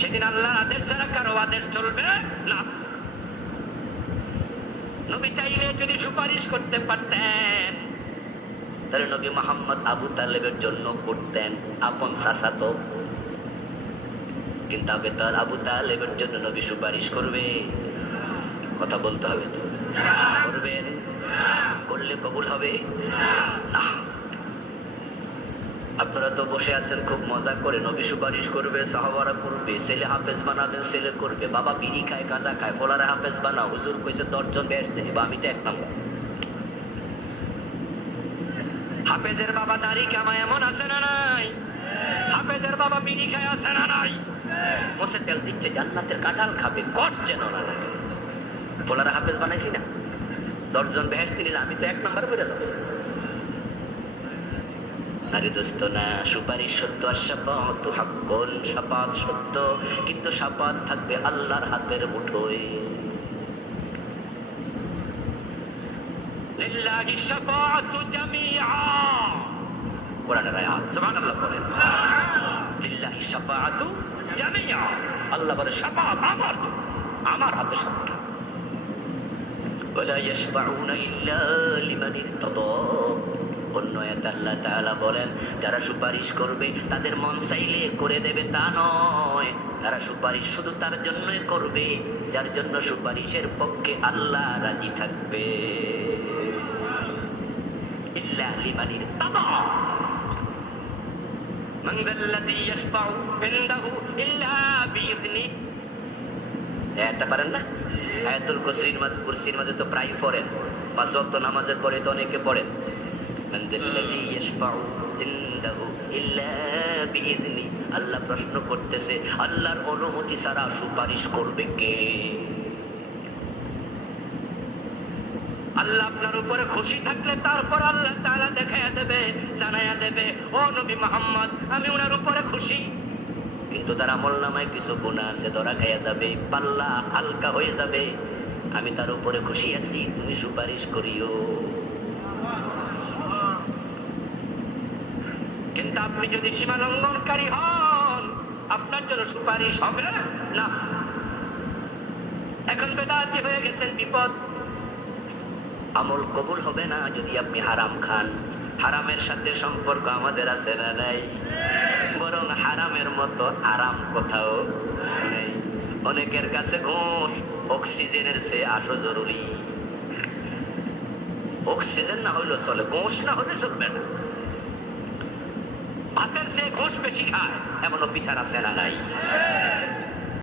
সেদিন আল্লাহর আদেশ ছাড়া কারো আদেশ চলবে না। নবী চাইলে যদি সুপারিশ করতে পারতেন তাহলে নবী মুহাম্মদ আবু তালেবের জন্য করতেন, আপন চাচাতো। কিন্তু আবু তালেবের জন্য নবী সুপারিশ করবে? কথা বলতে হবে তো, করবেন? করলে কবুল হবে না। আপনারা তো বসে আছেন খুব মজা করে, নবী সুপারিশ করবে, সাহাবারা করবে, ছেলে হাফেজ বানাবেন, ছেলে করবে, বাবা বিড়ি খায়, গাঁজা খায়, ফলারে হাফেজ বানা, হুজুর কইছে 10 জন বেহেশতে নিবা, আমি তো 1 নম্বর। হাফেজের বাবা দাড়ি কামায় এমন আছে না নাই? হাফেজের বাবা বিড়ি খায় আছে না নাই? মোসে তেল দিচ্ছে, জান্নাতের কাঁঠাল খাবে, কষ্ট যেন না লাগে। ফলারে হাফেজ বানাইছি না, 10 জন বেহেশতে নিলে আমি তো 1 নম্বর করে যাবো। আরে দোস্ত না, সুপারিশ সত্য, আর শাফাআতু হাক্কুন, শাফাআত সত্য, কিন্তু শাফাআত থাকবে আল্লাহর হাতের মুঠোয়। লিল্লাহি শাফাআতু জামিআ, কোরআনের আয়াত, সুবহানাল্লাহ বলেন। লিল্লাহি শাফাআতু জামিআ, আল্লাহ বলে শাফাআত আমার, আমার হাতে সব। ওয়ালা ইয়াশফাউনা ইল্লা লিমান ইরতাদা, অন্য আয়াতে আল্লাহ তাআলা বলেন যারা সুপারিশ করবে তাদের মন চাইলে করে দেবে তা নয়, তারা সুপারিশ শুধু তার জন্যই করবে যার জন্য সুপারিশের পক্ষে আল্লাহ রাজি থাকবে। ইল্লা লিমান ইরতাদা, মান যাল্লাযী ইয়াশফাউ ইনদাহু ইল্লা বিইذনিহি। এটা পারেন না? আয়াতুল কুরসির মাঝে তো প্রায় পড়েন, 5 ওয়াক্ত নামাজের পরে তো অনেকে পড়েন, মান যাল্লাযী ইয়াশফাউ ইনদাহু ইল্লা বিইذনিহি। আল্লাহ প্রশ্ন করতেছে আল্লাহর অনুমতি ছাড়া সুপারিশ করবে কে? আল্লাহ আপনার উপরে খুশি থাকলে তারপর আল্লাহ তাআলা দেখায়া দেবে, জানায়া দেবে, ও নবী মুহাম্মদ আমি ওনার উপরে খুশি। কিন্তু তার আমলনামায় কিছু গুনাহ আছে, ধরা খাইয়া যাবে, পাল্লা হালকা হয়ে যাবে। আমি তার উপরে খুশি আছি, তুমি সুপারিশ করিও। কিন্তু আপনি যদি সীমা লঙ্ঘনকারী হন, আপনার জন্য সুপারিশ হবে না। এখন বেদাতি হয়ে গেছেন, বিপদ। আমল কবুল হবে না যদি আপনি হারাম খান। হারামের সাথে সম্পর্ক আমাদের আছে না নাই? বরং হারামের মতো আরাম কোথাও নেই। অনেকের কাছে ঘুষ অক্সিজেনের চেয়ে আসো জরুরি। অক্সিজেন না হইলেও চলে, ঘুষ না হলে চলবে না। ভাতের চেয়ে ঘুষ বেশি খায় এমন অফিসার আছে না নাই?